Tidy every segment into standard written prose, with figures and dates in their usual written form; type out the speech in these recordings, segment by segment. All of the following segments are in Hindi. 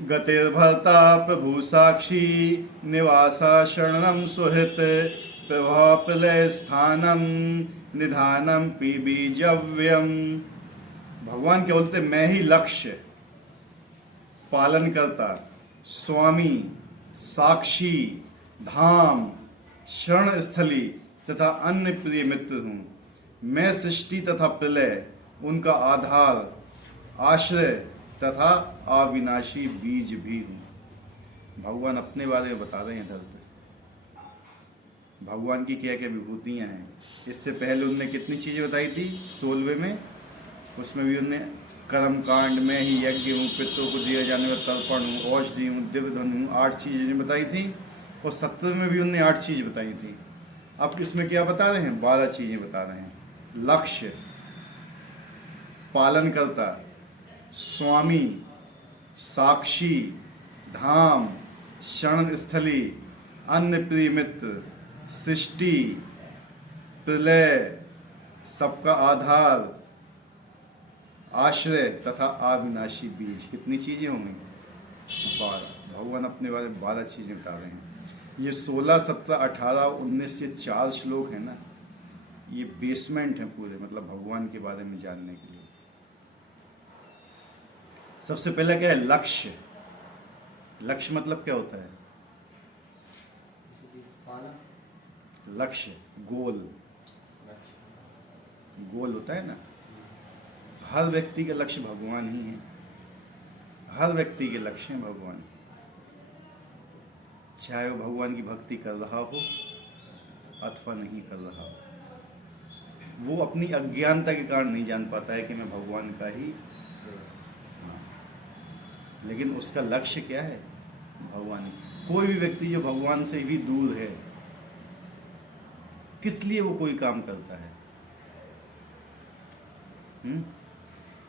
गतिर्भर्ता प्रभु साक्षी निवासा शरणम सुहृत प्रभापलय स्थानम निधानम बीजव्यम। भगवान क्या बोलते, मैं ही लक्ष्य, पालन करता, स्वामी, साक्षी, धाम, शरण स्थली तथा अन्य प्रिय मित्र हूँ। मैं सृष्टि तथा प्रलय, उनका आधार, आश्रय तथा अविनाशी बीज भी हूँ। भगवान अपने बारे में बता रहे हैं इधर पे, भगवान की क्या क्या विभूतियाँ हैं। इससे पहले उनने कितनी चीज़ें बताई थी 16वें में, उसमें भी उनने कर्म कांड में ही यज्ञ हूँ, पितरों को दिए जाने में तर्पण हूँ, औषधि हूँ, दिव्य धन हूँ, 8 चीज़ें बताई थी। और 17 में भी उनने 8 चीज़ बताई थी। अब इसमें क्या बता रहे हैं, 12 चीज़ें बता रहे हैं। लक्ष्य, पालन करता, स्वामी, साक्षी, धाम, शरण स्थली, अन्य प्रिय मित्र, सृष्टि, प्रलय, सबका आधार, आश्रय तथा अविनाशी बीज। कितनी चीजें होंगी, 12। भगवान अपने बारे में 12 चीजें बता रहे हैं। ये 16, 17, 18, 19 ये 4 श्लोक है ना, ये बेसमेंट है पूरे, मतलब भगवान के बारे में जानने के लिए। सबसे पहला क्या है, लक्ष्य। लक्ष्य मतलब क्या होता है, लक्ष्य, गोल। गोल होता है ना, हर व्यक्ति का लक्ष्य भगवान ही है। हर व्यक्ति के लक्ष्य हैं भगवान, चाहे वो भगवान की भक्ति कर रहा हो अथवा नहीं कर रहा हो। वो अपनी अज्ञानता के कारण नहीं जान पाता है कि मैं भगवान का ही, लेकिन उसका लक्ष्य क्या है, भगवान। कोई भी व्यक्ति जो भगवान से भी दूर है, किस लिए वो कोई काम करता है,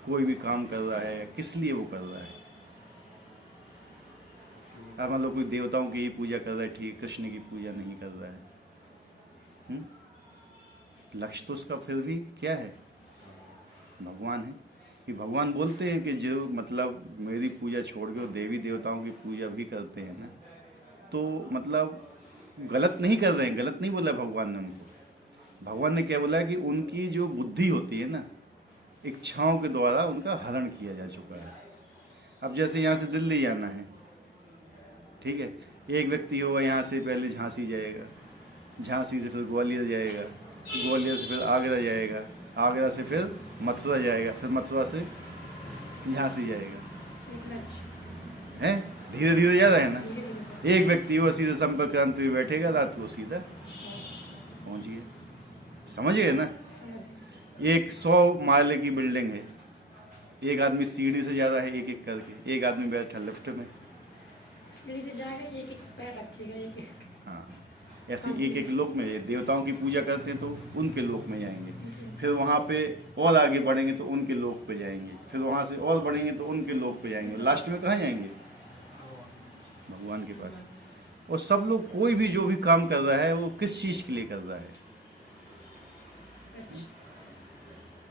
कोई भी काम कर रहा है, किस लिए वो कर रहा है। अब मान लो कोई देवताओं की ही पूजा कर रहा है, ठीक, कृष्ण की पूजा नहीं कर रहा है, लक्ष्य तो उसका फिर भी क्या है, भगवान है। कि भगवान बोलते हैं कि जो मतलब मेरी पूजा छोड़ के देवी देवताओं की पूजा भी करते हैं ना, तो मतलब गलत नहीं कर रहे हैं, गलत नहीं बोला भगवान ने उनको। भगवान ने क्या बोला कि उनकी जो बुद्धि होती है ना, इच्छाओं के द्वारा उनका हरण किया जा चुका है। अब जैसे यहाँ से दिल्ली जाना है, ठीक है, एक व्यक्ति होगा यहाँ से पहले झांसी जाएगा, झांसी से फिर ग्वालियर जाएगा, ग्वालियर से फिर आगरा जाएगा, आगरा से फिर मथुरा जाएगा, फिर मथुरा से झांसी जाएगा, हैं, धीरे धीरे जा रहा है ना। एक व्यक्ति वो सीधे संपर्क क्रांति में बैठेगा, रात को सीधा पहुंच गया, समझ गए ना। एक 100 माले की बिल्डिंग है, एक आदमी सीढ़ी से जा रहा है एक एक करके, एक आदमी बैठा लिफ्ट में, सीढ़ी से जाएगा, एक एक पैर रखेगा, एक। हाँ, ऐसे एक एक लोक में, देवताओं की पूजा करते हैं तो उनके लोक में जाएंगे, फिर वहाँ पे और आगे बढ़ेंगे तो उनके लोक पे जाएंगे, फिर वहाँ से और बढ़ेंगे तो उनके लोक पे जाएंगे, लास्ट में कहाँ जाएंगे, भगवान के पास। और सब लोग, कोई भी जो भी काम कर रहा है वो किस चीज के लिए कर रहा है,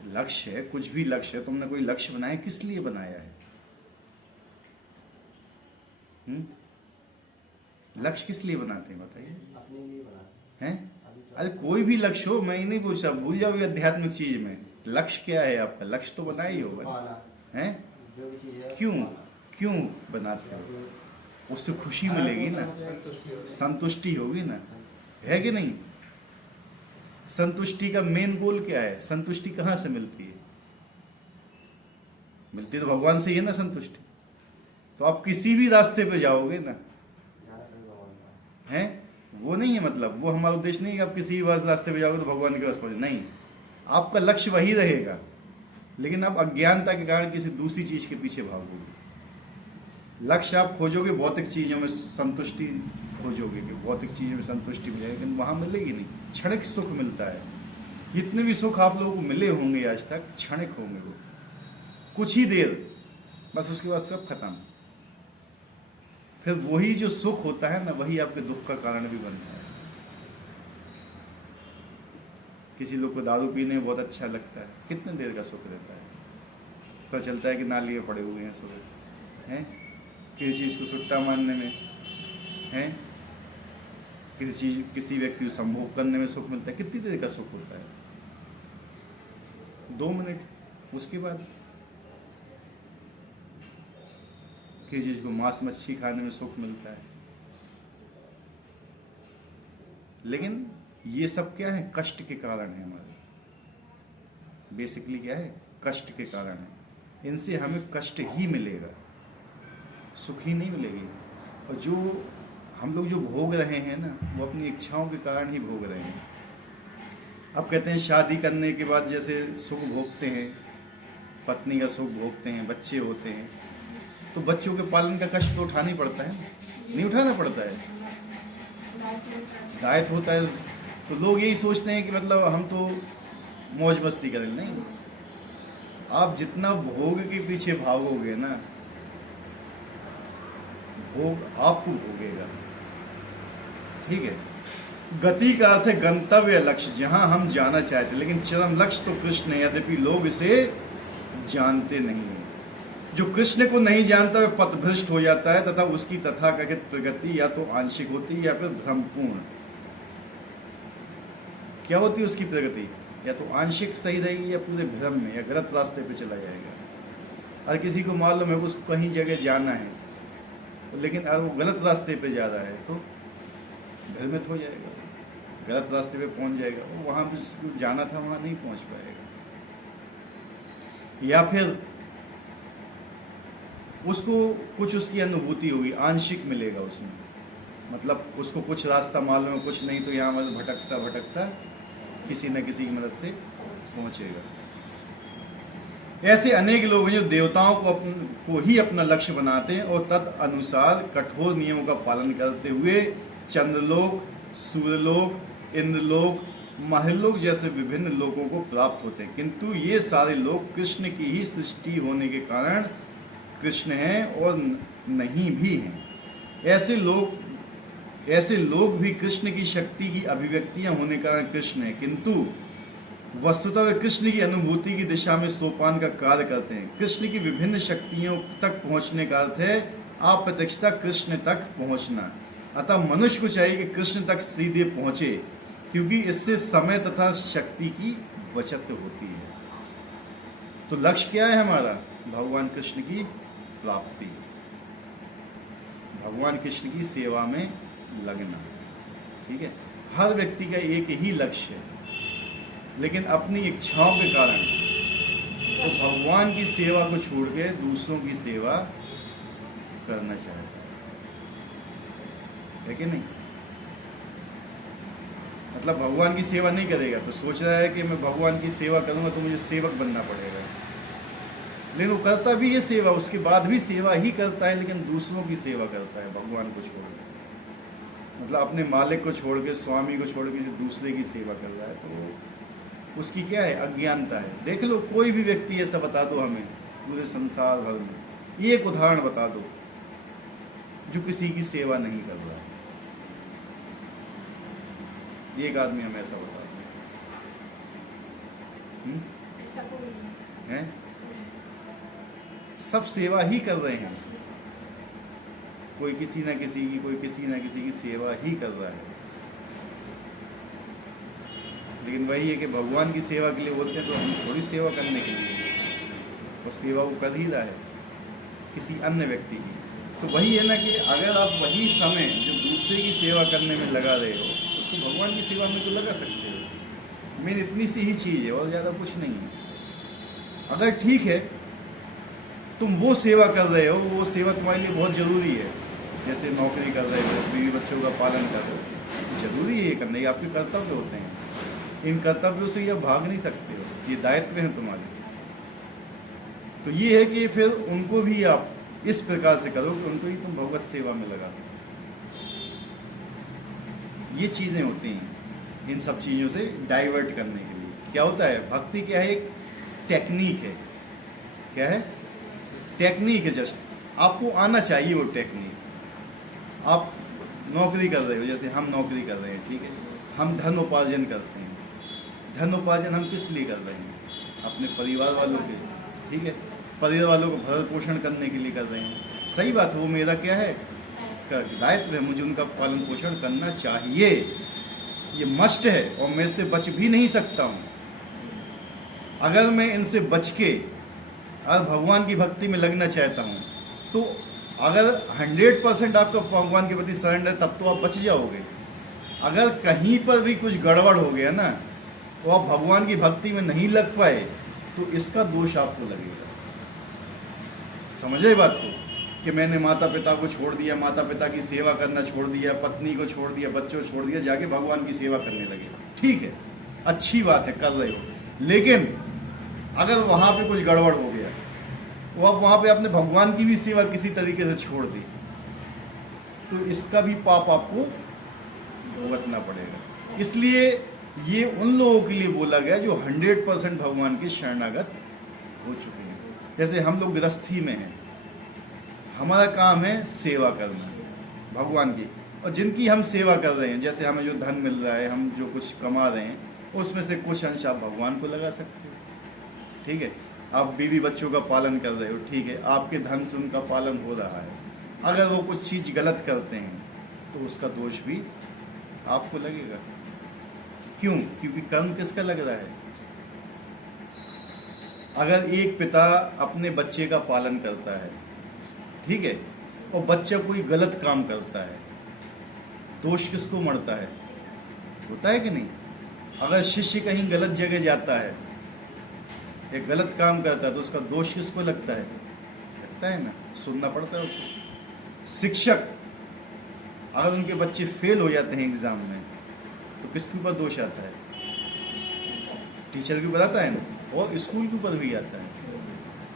लक्ष्य है। कुछ भी लक्ष्य है, तुमने कोई लक्ष्य बनाया, किस लिए बनाया है, लक्ष्य किस लिए बनाते हैं बताइए, अपने लिए बनाते हैं। अरे कोई भी लक्ष्य हो, मैं ही नहीं पूछा, भूल जाओ ये आध्यात्मिक चीज में, लक्ष्य क्या है आपका, लक्ष्य तो बनाया ही होगा, हैं, क्यों क्यों बनाते हो, उससे खुशी मिलेगी ना, संतुष्टि होगी ना, है कि नहीं। संतुष्टि का मेन गोल क्या है, संतुष्टि कहाँ से मिलती है, मिलती तो भगवान से ही है ना संतुष्टि। तो आप किसी भी रास्ते पे जाओगे ना, हैं, वो नहीं है, मतलब वो हमारा उद्देश्य नहीं है कि आप किसी भी रास्ते पे जाओगे तो भगवान के पास पहुंचे, नहीं, आपका लक्ष्य वही रहेगा, लेकिन आप अज्ञानता के कारण किसी दूसरी चीज के पीछे भागोगे। लक्ष्य आप खोजोगे भौतिक चीजों में संतुष्टि खोजोगे, कि भौतिक चीजों में संतुष्टि मिलेगी, लेकिन वहां मिलेगी नहीं, क्षणिक सुख मिलता है। जितने भी सुख आप लोगों को मिले होंगे आज तक, क्षणिक होंगे, वो कुछ ही देर, बस उसके बाद सब खत्म। फिर वही जो सुख होता है ना, वही आपके दुख का कारण भी बनता है। किसी लोग को दारू पीने में बहुत अच्छा लगता है, कितने देर का सुख रहता है, पता चलता है कि नाली में पड़े हुए हैं सुख, हैं, किसी चीज़ को सुट्टा मानने में है, किसी व्यक्ति को संभोग करने में सुख मिलता है। कितनी देर का सुख होता है? 2 मिनट, उसके बाद किसी चीज को मांस मच्छी खाने में सुख मिलता है। लेकिन ये सब क्या है? कष्ट के कारण है हमारे। बेसिकली क्या है? कष्ट के कारण है। इनसे हमें कष्ट ही मिलेगा, सुख ही नहीं मिलेगी। और जो हम लोग जो भोग रहे हैं ना, वो अपनी इच्छाओं के कारण ही भोग रहे हैं। अब कहते हैं शादी करने के बाद जैसे सुख भोगते हैं, पत्नी का सुख भोगते हैं, बच्चे होते हैं, तो बच्चों के पालन का कष्ट तो उठाना ही पड़ता है, नहीं उठाना पड़ता है? दायित्व होता है। तो लोग यही सोचते हैं कि मतलब हम तो मौज मस्ती करें। नहीं, आप जितना भोग के पीछे भागोगे ना, भोग आपको भोगेगा। ठीक है? गति का अर्थ है गंतव्य, लक्ष्य, जहां हम जाना चाहते हैं। लेकिन चरम लक्ष्य तो कृष्ण है, यद्यपि लोग इसे जानते नहीं हैं। जो कृष्ण को नहीं जानता वह पथभ्रष्ट हो जाता है तथा उसकी तथाकथित प्रगति या तो आंशिक होती है या फिर भ्रमपूर्ण। क्या होती है उसकी प्रगति? या तो आंशिक सही रहेगी या पूरे भ्रम में या गलत रास्ते पे चला जाएगा। और किसी को मालूम है उसको कहीं जगह जाना है, लेकिन अगर वो गलत रास्ते पे जा रहा है तो भ्रमित हो जाएगा, गलत रास्ते पे पहुंच जाएगा, वो वहां पे जाना था वहां नहीं पहुंच पाएगा। या फिर उसको कुछ उसकी अनुभूति होगी, आंशिक मिलेगा उसमें, मतलब उसको कुछ रास्ता मालूम है, कुछ नहीं, तो यहाँ मतलब भटकता भटकता किसी न किसी की मदद से पहुंचेगा। ऐसे अनेक लोग हैं जो देवताओं को ही अपना लक्ष्य बनाते हैं और तद अनुसार कठोर नियमों का पालन करते हुए चंद्रलोक, सूर्यलोक, इंद्रलोक, महलोक जैसे विभिन्न लोकों को प्राप्त होते हैं। किंतु ये सारे लोग कृष्ण की ही सृष्टि होने के कारण कृष्ण हैं और नहीं भी हैं। ऐसे लोग भी कृष्ण की शक्ति की अभिव्यक्तियां होने के कारण कृष्ण हैं, किंतु वस्तुतः वे कृष्ण की अनुभूति की दिशा में सोपान का कार्य करते हैं। कृष्ण की विभिन्न शक्तियों तक पहुंचने का अर्थ है अप्रत्यक्षता कृष्ण तक पहुंचना। अतः मनुष्य को चाहिए कि कृष्ण तक सीधे पहुंचे, क्योंकि इससे समय तथा शक्ति की बचत होती है। तो लक्ष्य क्या है हमारा? भगवान कृष्ण की प्राप्ति, भगवान कृष्ण की सेवा में लगना। ठीक है? हर व्यक्ति का एक ही लक्ष्य है, लेकिन अपनी इच्छाओं के कारण तो भगवान की सेवा को छोड़ के दूसरों की सेवा करना चाहता है कि नहीं? मतलब भगवान की सेवा नहीं करेगा तो सोच रहा है कि मैं भगवान की सेवा करूंगा तो मुझे सेवक बनना पड़ेगा, लेकिन वो करता भी ये सेवा, उसके बाद भी सेवा ही करता है, लेकिन दूसरों की सेवा करता है भगवान को छोड़ के। मतलब अपने मालिक को छोड़ के, स्वामी को छोड़ के दूसरे की सेवा कर रहा है, तो उसकी क्या है? अज्ञानता है। देख लो, कोई भी व्यक्ति ऐसा बता दो हमें पूरे संसार भर में, एक उदाहरण बता दो जो किसी की सेवा नहीं कर रहा है। एक आदमी हमें ऐसा बता दो है? सब सेवा ही कर रहे हैं, कोई किसी ना किसी की, कोई किसी ना किसी की सेवा ही कर रहा है। लेकिन वही है कि भगवान की सेवा के लिए बोलते हैं तो हम थोड़ी सेवा करने के लिए, और सेवा वो कर ही रहा है किसी अन्य व्यक्ति की। तो वही है ना कि अगर आप वही समय जो दूसरे की सेवा करने में लगा रहे हो, उसको भगवान की सेवा में तो लगा सकते हो। मेन इतनी सी ही चीज़ है और ज़्यादा कुछ नहीं है। अगर ठीक है तुम वो सेवा कर रहे हो, वो सेवा तुम्हारे लिए बहुत ज़रूरी है, जैसे नौकरी कर रहे हो, बीवी बच्चों का पालन कर रहे हो, जरूरी है ये करना, ये आपके कर्तव्य होते हैं। इन कर्तव्यों से ये भाग नहीं सकते हो, ये दायित्व हैं तुम्हारे। तो ये है कि फिर उनको भी आप इस प्रकार से करो कि उनको ही तुम भगवत सेवा में लगा दो। ये चीज़ें होती हैं इन सब चीज़ों से डाइवर्ट करने के लिए। क्या होता है? भक्ति क्या है? एक टेक्निक है। क्या है? टेक्निक है। जस्ट आपको आना चाहिए वो टेक्निक। आप नौकरी कर रहे हो, जैसे हम नौकरी कर रहे हैं, ठीक है, हम धन उपार्जन करते हैं। धन उपार्जन हम किस लिए कर रहे हैं? अपने परिवार वालों के, ठीक है, परिवार वालों को भरण पोषण करने के लिए कर रहे हैं, सही बात है, वो मेरा क्या है, दायित्व है, मुझे उनका पालन पोषण करना चाहिए, ये मस्ट है, और मैं इससे बच भी नहीं सकता हूँ। अगर मैं इनसे बच के अगर भगवान की भक्ति में लगना चाहता हूँ, तो अगर 100% आपका भगवान के प्रति सरेंडर है, तब तो आप बच जाओगे। अगर कहीं पर भी कुछ गड़बड़ हो गया ना, तो आप भगवान की भक्ति में नहीं लग पाए, तो इसका दोष आपको लगेगा। समझे बात को, कि मैंने माता पिता को छोड़ दिया, माता पिता की सेवा करना छोड़ दिया, पत्नी को छोड़ दिया, बच्चों को छोड़ दिया, जाके भगवान की सेवा करने लगे। ठीक है, अच्छी बात है, कर रहे हो, लेकिन अगर वहाँ पे कुछ गड़बड़ हो गया, वो आप वहाँ पे अपने भगवान की भी सेवा किसी तरीके से छोड़ दी, तो इसका भी पाप आपको भुगतना पड़ेगा। इसलिए ये उन लोगों के लिए बोला गया जो 100% भगवान के शरणागत हो चुके हैं। जैसे हम लोग गृहस्थी में हैं, हमारा काम है सेवा करना भगवान की, और जिनकी हम सेवा कर रहे हैं, जैसे हमें जो धन मिल रहा है, हम जो कुछ कमा रहे हैं, उसमें से कुछ अंश आप भगवान को लगा सकते हो। ठीक है, आप बीवी बच्चों का पालन कर रहे हो, ठीक है, आपके धन से उनका पालन हो रहा है। अगर वो कुछ चीज़ गलत करते हैं, तो उसका दोष भी आपको लगेगा। क्यों? क्योंकि कर्म किसका लग रहा है? अगर एक पिता अपने बच्चे का पालन करता है, ठीक है, और बच्चा कोई गलत काम करता है, दोष किसको मरता है? होता है कि नहीं? अगर शिष्य कहीं गलत जगह जाता है, एक गलत काम करता है, तो उसका दोष किसको लगता है? लगता है ना, सुनना पड़ता है उसको। शिक्षक अगर उनके बच्चे फेल हो जाते हैं एग्जाम में, तो किसके ऊपर दोष आता है? टीचर के ऊपर आता है ना, और स्कूल के ऊपर भी आता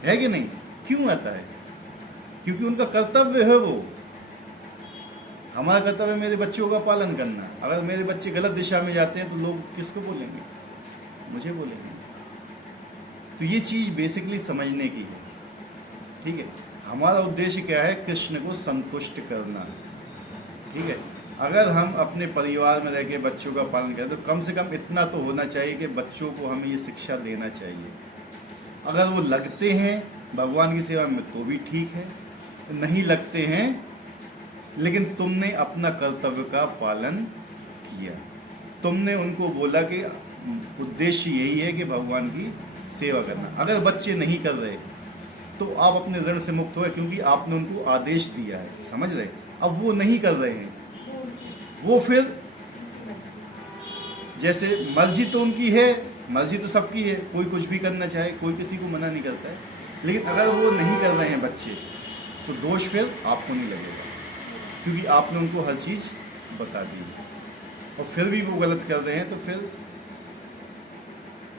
है कि नहीं? क्यों आता है? क्योंकि उनका कर्तव्य है वो। हमारा कर्तव्य मेरे बच्चों का पालन करना। अगर मेरे बच्चे गलत दिशा में जाते हैं, तो लोग किसको बोलेंगे? मुझे बोलेंगे। तो ये चीज़ बेसिकली समझने की है। ठीक है, हमारा उद्देश्य क्या है? कृष्ण को संतुष्ट करना। ठीक है, अगर हम अपने परिवार में रह के बच्चों का पालन करें, तो कम से कम इतना तो होना चाहिए कि बच्चों को हमें ये शिक्षा देना चाहिए। अगर वो लगते हैं भगवान की सेवा में, तो भी ठीक है, नहीं लगते हैं, लेकिन तुमने अपना कर्तव्य का पालन किया। तुमने उनको बोला कि उद्देश्य यही है कि भगवान की सेवा करना। अगर बच्चे नहीं कर रहे, तो आप अपने ऋण से मुक्त हुए, क्योंकि आपने उनको आदेश दिया है। समझ रहे? अब वो नहीं कर रहे हैं, वो फिर जैसे मर्जी तो उनकी है, मर्जी तो सबकी है, कोई कुछ भी करना चाहे, कोई किसी को मना नहीं करता है, लेकिन अगर वो नहीं कर रहे हैं बच्चे, तो दोष फिर आपको नहीं लगेगा, क्योंकि आपने उनको हर चीज़ बता दी है। और फिर भी वो गलत कर रहे हैं, तो फिर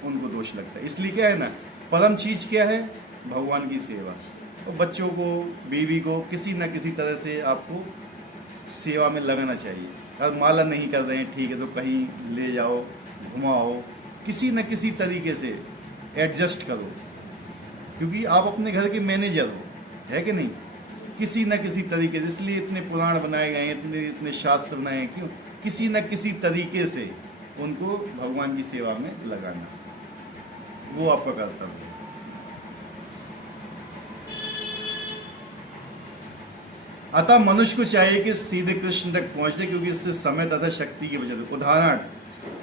उनको दोष लगता है। इसलिए क्या है ना, परम चीज़ क्या है? भगवान की सेवा। और बच्चों को, बीवी को किसी न किसी तरह से आपको सेवा में लगाना चाहिए। अगर माला नहीं कर रहे हैं, ठीक है, तो कहीं ले जाओ, घुमाओ, किसी न किसी तरीके से एडजस्ट करो, क्योंकि आप अपने घर के मैनेजर हो, है कि नहीं? किसी न किसी तरीके से, इसलिए इतने पुराण बनाए गए हैं, इतने शास्त्र बनाए हैं, क्यों? किसी न किसी तरीके से उनको भगवान की सेवा में लगाना, वो आपका कर्तव्य है। अतः मनुष्य को चाहिए कि सीधे कृष्ण तक पहुंचे, क्योंकि इससे समय तथा शक्ति की वजह से। उदाहरण,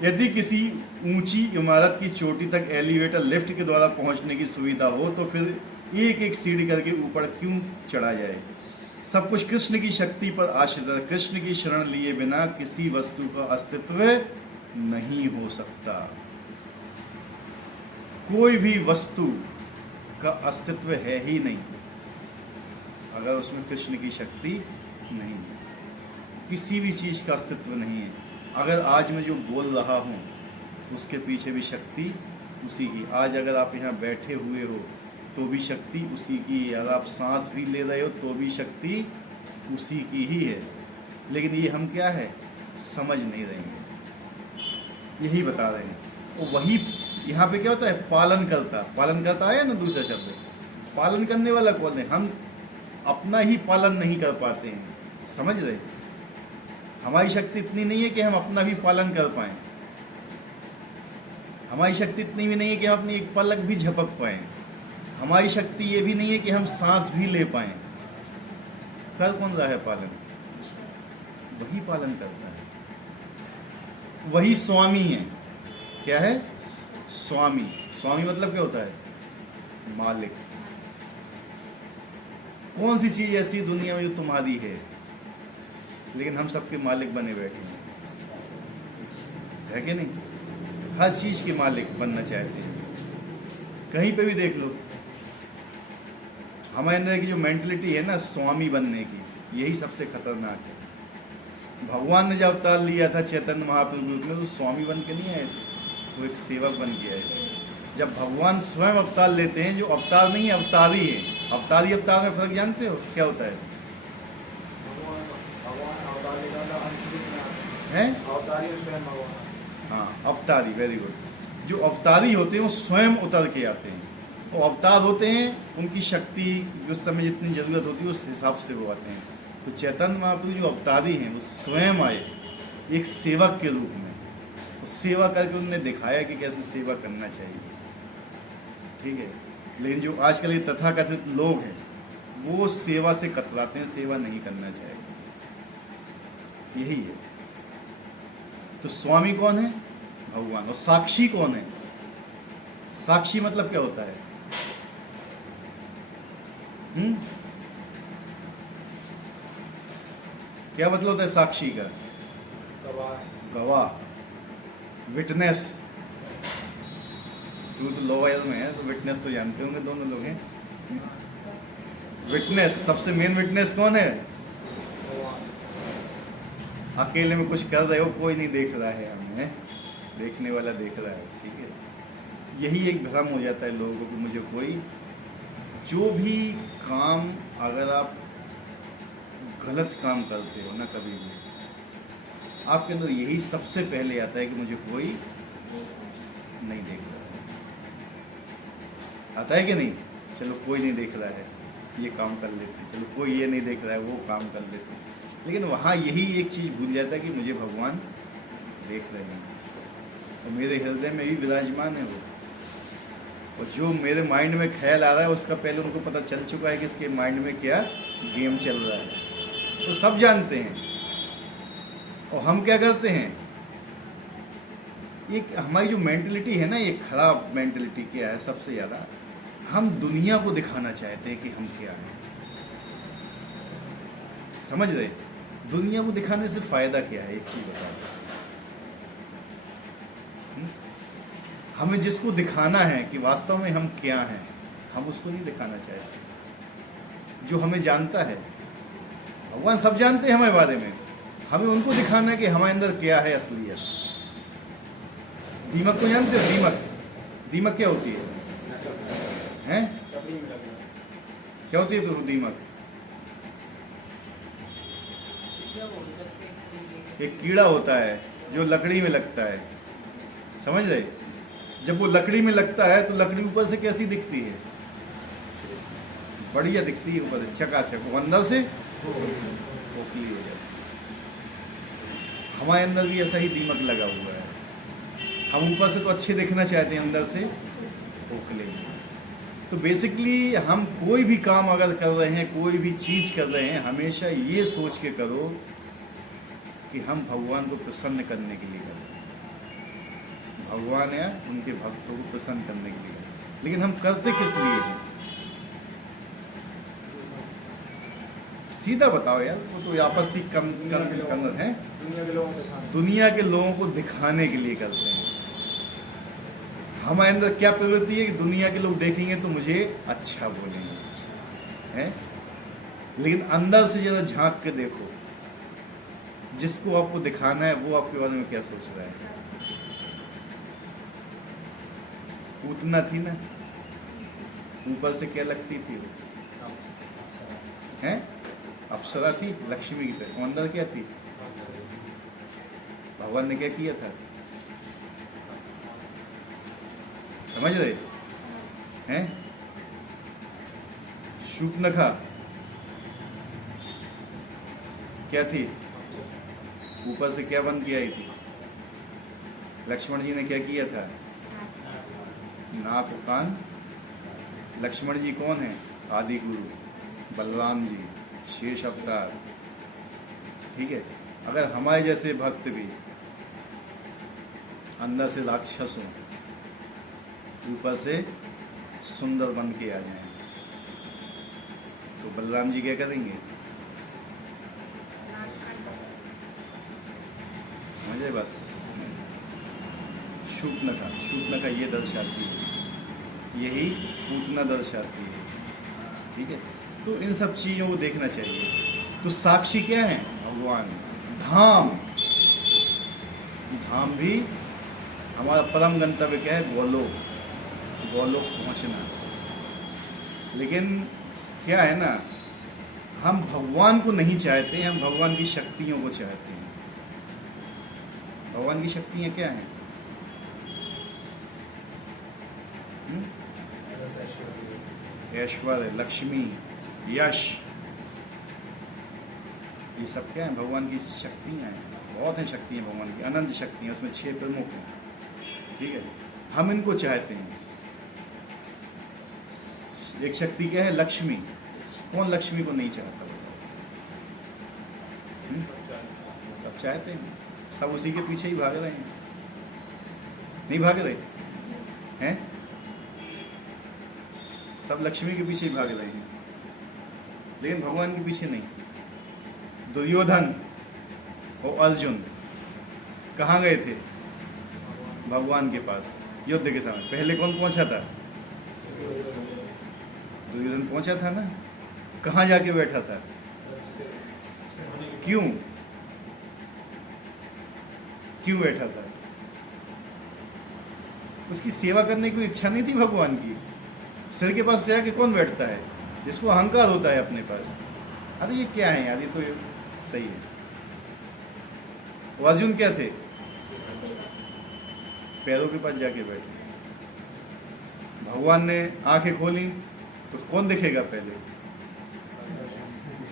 यदि किसी ऊंची इमारत की चोटी तक एलिवेटर लिफ्ट के द्वारा पहुंचने की सुविधा हो, तो फिर एक एक सीढ़ी करके ऊपर क्यों चढ़ा जाए? सब कुछ कृष्ण की शक्ति पर आश्रित है। कृष्ण की शरण लिए बिना किसी वस्तु का अस्तित्व नहीं हो सकता। कोई भी वस्तु का अस्तित्व है ही नहीं अगर उसमें कृष्ण की शक्ति नहीं है। किसी भी चीज़ का अस्तित्व नहीं है। अगर आज मैं जो बोल रहा हूँ, उसके पीछे भी शक्ति उसी की। आज अगर आप यहाँ बैठे हुए हो, तो भी शक्ति उसी की है। अगर आप सांस भी ले रहे हो, तो भी शक्ति उसी की ही है। लेकिन ये हम क्या है, समझ नहीं रहे हैं, यही बता रहे हैं। और वही यहाँ पे क्या होता है, पालन करता है ना, दूसरा शब्द पालन करने वाला कौन है? हम अपना ही पालन नहीं कर पाते हैं। समझ रहे? हमारी शक्ति इतनी नहीं है कि हम अपना भी पालन कर पाएं। हमारी शक्ति इतनी भी नहीं है कि हम अपनी एक पलक भी झपक पाएं। हमारी शक्ति ये भी नहीं है कि हम सांस भी ले पाएं। कर कौन रहा है पालन? वही पालन करता है, वही स्वामी है। क्या है? स्वामी। स्वामी मतलब क्या होता है? मालिक। कौन सी चीज ऐसी दुनिया में जो तुम्हारी है लेकिन हम सबके मालिक बने बैठे हैं? है कि नहीं? हर चीज के मालिक बनना चाहते हैं। कहीं पे भी देख लो, हमारे अंदर की जो मेंटलिटी है ना स्वामी बनने की, यही सबसे खतरनाक है। भगवान ने जब अवतार लिया था चैतन्य महाप्रभु में, तो स्वामी बन के नहीं आए थे, वो एक सेवक बन के आए थे। जब भगवान स्वयं अवतार लेते हैं, जो अवतार नहीं है अवतारी है। अवतारी अवतार में फर्क जानते हो क्या होता है? हाँ, अवतारी, वेरी गुड। जो अवतारी होते हैं वो स्वयं उतर के आते हैं। वो अवतार होते हैं, उनकी शक्ति उस समय जितनी जरूरत होती है उस हिसाब से वो आते हैं। तो चैतन्य महाप्रभु जो अवतारी हैं वो स्वयं आए एक सेवक के रूप में। वो सेवा करके उन्होंने दिखाया कि कैसे सेवा करना चाहिए। ठीक है, लेकिन जो आजकल ये तथाकथित लोग हैं वो सेवा से कतराते हैं, सेवा नहीं करना चाहिए। यही है। तो स्वामी कौन है? भगवान। और साक्षी कौन है? साक्षी मतलब क्या होता है? क्या मतलब होता है साक्षी का? गवाह, विटनेस। तू तो लॉयर में है तो विटनेस तो जानते होंगे, दोनों लोग हैं। विटनेस, सबसे मेन विटनेस कौन है? अकेले में कुछ कर रहे हो, कोई नहीं देख रहा है, हमें देखने वाला देख रहा है। ठीक है, यही एक भ्रम हो जाता है लोगों को कि मुझे कोई, जो भी काम अगर आप गलत काम करते हो ना, कभी भी आपके अंदर यही सबसे पहले आता है कि मुझे कोई नहीं देख रहा है। आता है कि नहीं? चलो कोई नहीं देख रहा है, ये काम कर लेते हैं। चलो कोई ये नहीं देख रहा है, वो काम कर लेते हैं। लेकिन वहाँ यही एक चीज़ भूल जाता है कि मुझे भगवान देख रहे हैं और मेरे हृदय में भी विराजमान है वो। और जो मेरे माइंड में ख्याल आ रहा है उसका पहले उनको पता चल चुका है कि इसके माइंड में क्या गेम चल रहा है, तो सब जानते हैं। और हम क्या करते हैं, ये हमारी जो मेंटलिटी है ना, ये खराब मेंटलिटी क्या है सबसे ज़्यादा? हम दुनिया को दिखाना चाहते हैं कि हम क्या हैं। समझ रहे? दुनिया को दिखाने से फायदा क्या है? एक चीज बताओ। हमें जिसको दिखाना है कि वास्तव में हम क्या हैं, हम उसको नहीं दिखाना चाहते। जो हमें जानता है, भगवान सब जानते हैं हमारे बारे में, हमें उनको दिखाना है कि हमारे अंदर क्या है असलियत। दीमक को जानते हो? दीमक, दीमक क्या होती है? हैं? क्या होती है दीमक? एक कीड़ा होता है जो लकड़ी में लगता है। समझ रहे? जब वो लकड़ी में लगता है तो लकड़ी ऊपर से कैसी दिखती है? बढ़िया दिखती है ऊपर से, चकाचक। वो अंदर से खोखली हो जाती है। हमारे अंदर भी ऐसा ही दीमक लगा हुआ है। हम ऊपर से तो अच्छे दिखना चाहते हैं, अंदर से खोखले। तो बेसिकली हम कोई भी काम अगर कर रहे हैं, कोई भी चीज़ कर रहे हैं, हमेशा ये सोच के करो कि हम भगवान को प्रसन्न करने के लिए करते हैं। भगवान या उनके भक्तों को प्रसन्न करने के लिए। लेकिन हम करते किस लिए हैं? सीधा बताओ यार, वो तो आपसी कम है। दुनिया के लोगों को दिखाने के लिए करते हैं। हमारे अंदर क्या प्रवृत्ति है कि दुनिया के लोग देखेंगे तो मुझे अच्छा बोलेंगे, हैं? लेकिन अंदर से जरा झांक के देखो, जिसको आपको दिखाना है वो आपके बारे में क्या सोच रहा है। पूतना थी ना, ऊपर से क्या लगती थी वो? हैं? अप्सरा थी, लक्ष्मी की तरह। अंदर क्या थी? भगवान ने क्या किया था? समझ रहे हैं? शूर्पणखा क्या थी? ऊपर से क्या बन के आई थी? लक्ष्मण जी ने क्या किया था? नाक कान। लक्ष्मण जी कौन है? आदि गुरु बलराम जी। शेष अवतार, ठीक है। अगर हमारे जैसे भक्त भी अंदर से राक्षस हो, ऊपर से सुंदर बन के आ जाएं, तो बलराम जी क्या करेंगे? समझे बात? शूर्पणखा ये दर्शाती है, यही पूतना दर्शाती है, ठीक है। तो इन सब चीज़ों को देखना चाहिए। तो साक्षी क्या है? भगवान। धाम, धाम भी हमारा परम गंतव्य क्या है? गोलोक, गोलोक पहुंचना। लेकिन क्या है ना, हम भगवान को नहीं चाहते, हम भगवान की शक्तियों को चाहते हैं। भगवान की शक्तियाँ क्या हैं? ऐश्वर्य, लक्ष्मी, यश, ये सब क्या है? भगवान की शक्तियाँ हैं। बहुत हैं शक्तियाँ भगवान की, अनंत शक्तियाँ, उसमें 6 प्रमुख हैं, ठीक है। हम इनको चाहते हैं। एक शक्ति क्या है? लक्ष्मी। कौन लक्ष्मी को नहीं चाहता? सब चाहते हैं, सब उसी के पीछे ही भाग रहे हैं, नहीं भाग रहे हैं? सब लक्ष्मी के पीछे ही भाग रहे हैं, लेकिन भगवान के पीछे नहीं। दुर्योधन और अर्जुन कहाँ गए थे? भगवान के पास, युद्ध के समय। पहले कौन पहुंचा था? दुर्योधन पहुंचा था ना। कहाँ जाके बैठा था? क्यों क्यों बैठा था? उसकी सेवा करने की इच्छा नहीं थी भगवान की। सिर के पास से आके कौन बैठता है? जिसको अहंकार होता है अपने पास। अरे ये क्या है यार, ये तो सही है। अर्जुन क्या थे? पैरों के पास जाके बैठे। भगवान ने आंखें खोली तो कौन दिखेगा? पहले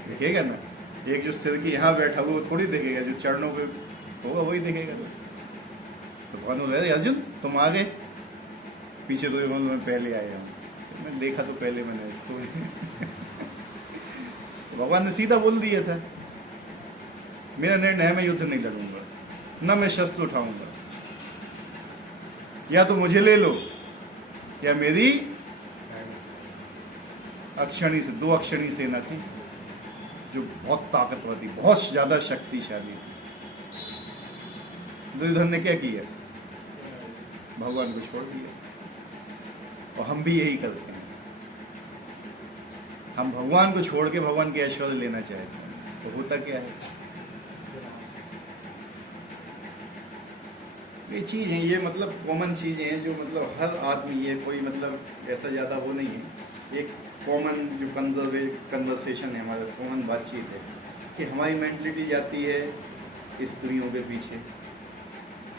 दिखेगा ना, एक जो सिर की यहाँ बैठा हुआ वो थोड़ी दिखेगा, जो चरणों पे होगा वही दिखेगा। तो भगवान बोल रहे अर्जुन तुम आ गए, पीछे तो मैं पहले आया हूँ, तो मैं देखा तो पहले मैंने इसको तो भगवान ने सीधा बोल दिया था, मेरा निर्णय है, मैं युद्ध नहीं लड़ूंगा, ना मैं शस्त्र उठाऊंगा, या तो मुझे ले लो या मेरी अक्षणी से, 2 अक्षणी सेना थी जो बहुत ताकतवर थी, बहुत ज्यादा शक्तिशाली। दुर्योधन ने क्या किया? भगवान को छोड़ दिया। और हम भी यही करते हैं, हम भगवान को छोड़ के भगवान के ऐश्वर्य लेना चाहते हैं। तो होता क्या है? ये चीज़ है, ये मतलब कॉमन चीज़ें हैं जो मतलब हर आदमी, ये कोई मतलब ऐसा ज़्यादा वो नहीं है। एक कॉमन जो कन्वर्सेशन है हमारा, कॉमन बातचीत है कि हमारी मेंटलिटी जाती है स्त्रियों के पीछे,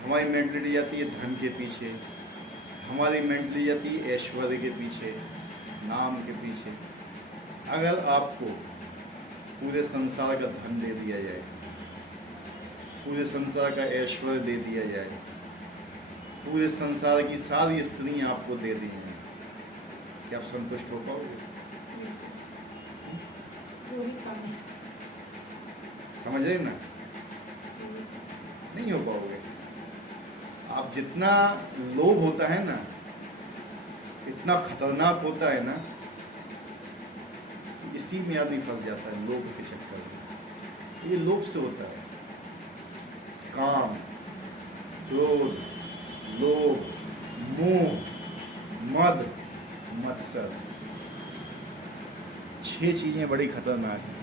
हमारी मेंटलिटी जाती है धन के पीछे, हमारी मेंटलिटी जाती है ऐश्वर्य के पीछे, नाम के पीछे। अगर आपको पूरे संसार का धन दे दिया जाए, पूरे संसार का ऐश्वर्य दे दिया जाए, पूरे संसार की सारी स्त्रियां आपको दे दी हैं, क्या आप संतुष्ट हो पाओगे? समझ रहे ना? नहीं हो पाओगे। आप जितना लोभ होता है ना, इतना खतरनाक होता है ना, इसी में आदमी फंस जाता है, लोभ के चक्कर में। ये लोभ से होता है। काम, क्रोध, लोभ, मोह, मद, मत्सर, 6 चीजें बड़ी खतरनाक हैं।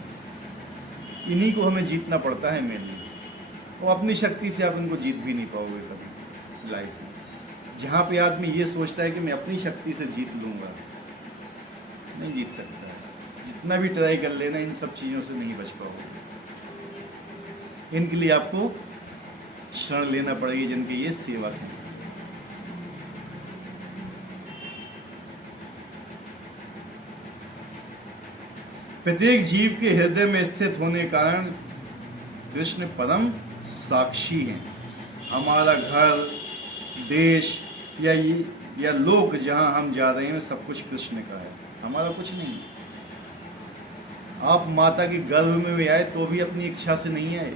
इन्हीं को हमें जीतना पड़ता है मेनली। और अपनी शक्ति से आप इनको जीत भी नहीं पाओगे कभी लाइफ में। जहाँ पे आदमी ये सोचता है कि मैं अपनी शक्ति से जीत लूँगा, नहीं जीत सकता है। जितना भी ट्राई कर लेना, इन सब चीज़ों से नहीं बच पाओगे। इनके लिए आपको शरण लेना पड़ेगी जिनके ये सेवक हैं। प्रत्येक जीव के हृदय में स्थित होने के कारण कृष्ण परम साक्षी हैं। हमारा घर, देश या लोक जहां हम जा रहे हैं, सब कुछ कृष्ण का है, हमारा कुछ नहीं। आप माता के गर्भ में भी आए तो भी अपनी इच्छा से नहीं आए,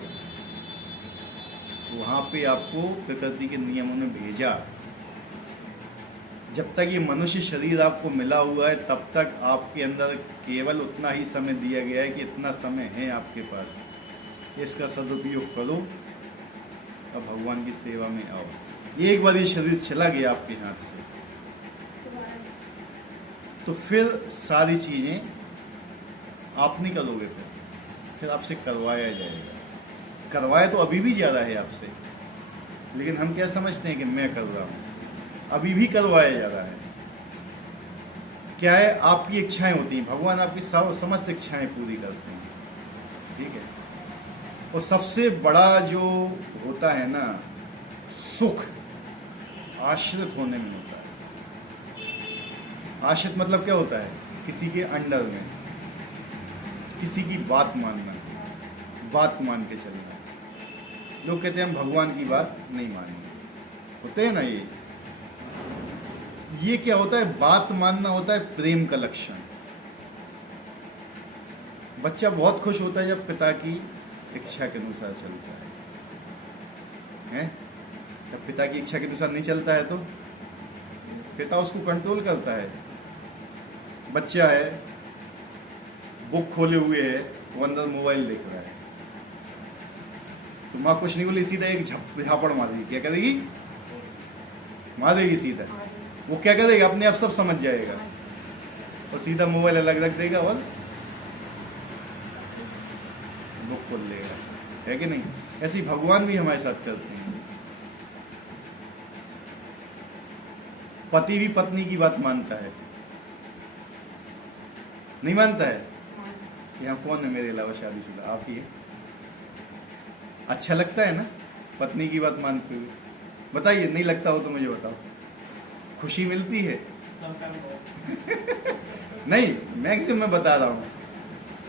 वहां पे आपको प्रकृति के नियमों ने भेजा। जब तक ये मनुष्य शरीर आपको मिला हुआ है तब तक आपके अंदर केवल उतना ही समय दिया गया है कि इतना समय है आपके पास, इसका सदुपयोग करो और भगवान की सेवा में आओ। एक बार ये शरीर चला गया आपके हाथ से तो फिर सारी चीजें आप नहीं करोगे, फिर आपसे करवाया जाएगा। करवाया तो अभी भी ज़्यादा है आपसे, लेकिन हम क्या समझते हैं कि मैं कर रहा हूँ, अभी भी करवाया जा रहा है। क्या है, आपकी इच्छाएं होती हैं, भगवान आपकी समस्त इच्छाएं पूरी करते हैं, ठीक है। और सबसे बड़ा जो होता है ना सुख, आश्रित होने में होता है। आश्रित मतलब क्या होता है, किसी के अंडर में, किसी की बात मानना, बात मान के चलना। लोग कहते हैं हम भगवान की बात नहीं मानेंगे, होते हैं ना ये क्या होता है, बात मानना होता है प्रेम का लक्षण। बच्चा बहुत खुश होता है जब पिता की इच्छा के अनुसार चलता है? जब पिता की इच्छा के अनुसार नहीं चलता है तो पिता उसको कंट्रोल करता है। बच्चा है, बुक खोले हुए है, वो अंदर मोबाइल देख रहा है, तो माँ कुछ नहीं बोली, सीधा एक झापड़ मार देगी। क्या करेगी? मार देगी सीधा। वो क्या करेगा, अपने आप सब समझ जाएगा और सीधा मोबाइल अलग रख देगा और बुक खोल लेगा, है कि नहीं? ऐसे भगवान भी हमारे साथ करते हैं। पति भी पत्नी की बात मानता है, नहीं मानता है? यहाँ कौन है मेरे अलावा शादीशुदा? आप ही है। अच्छा लगता है ना पत्नी की बात मानते हुए? बताइए, नहीं लगता हो तो मुझे बताओ। खुशी मिलती है? नहीं, मैक्सिमम मैं बता रहा हूँ,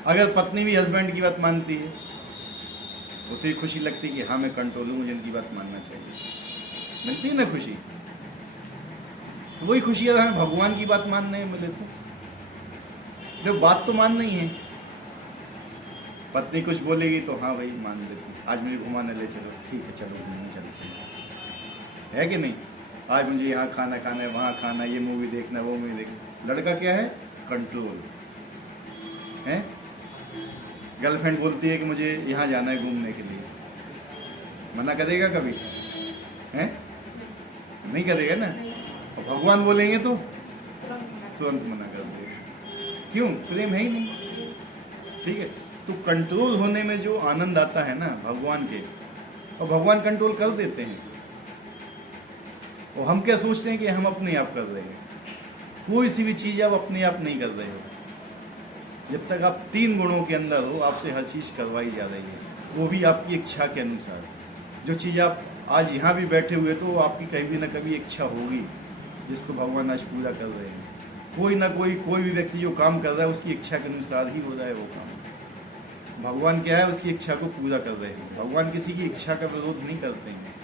अगर पत्नी भी हस्बैंड की बात मानती है उसे खुशी लगती है कि हाँ मैं कंट्रोल हूँ, मुझे इनकी बात मानना चाहिए, मिलती है ना खुशी? तो वही खुशी अगर हमें भगवान की बात मानने में मिले तो बात तो मानना ही है। पत्नी कुछ बोलेगी तो हाँ भाई मान लेती, आज मुझे घुमाने ले चलो, ठीक है चलो घूमने चलते हैं, है कि नहीं? आज मुझे यहाँ खाना खाना है, वहाँ खाना है, ये मूवी देखना, वो मूवी देखना। लड़का क्या है? कंट्रोल है। गर्लफ्रेंड बोलती है कि मुझे यहाँ जाना है घूमने के लिए, मना करेगा कभी? हैं? नहीं करेगा ना। और भगवान बोलेंगे तो तुरंत मना कर देगा। क्यों? प्रेम है ही नहीं, ठीक है। तो कंट्रोल होने में जो आनंद आता है ना भगवान के, और भगवान कंट्रोल कर देते हैं। और हम क्या सोचते हैं कि हम अपने आप कर रहे हैं। कोई सी भी चीज़ आप अपने आप नहीं कर रहे हो। जब तक आप 3 गुणों के अंदर हो, आपसे हर चीज़ करवाई जा रही है, वो भी आपकी इच्छा के अनुसार। जो चीज़ आप आज यहाँ भी बैठे हुए तो वो आपकी कभी ना कभी इच्छा होगी, जिसको भगवान आज पूरा कर रहे हैं। कोई ना कोई भी व्यक्ति जो काम कर रहा है उसकी इच्छा के अनुसार ही हो रहा है वो काम। भगवान क्या है, उसकी इच्छा को पूरा कर रहे हैं। भगवान किसी की इच्छा का विरोध नहीं करते हैं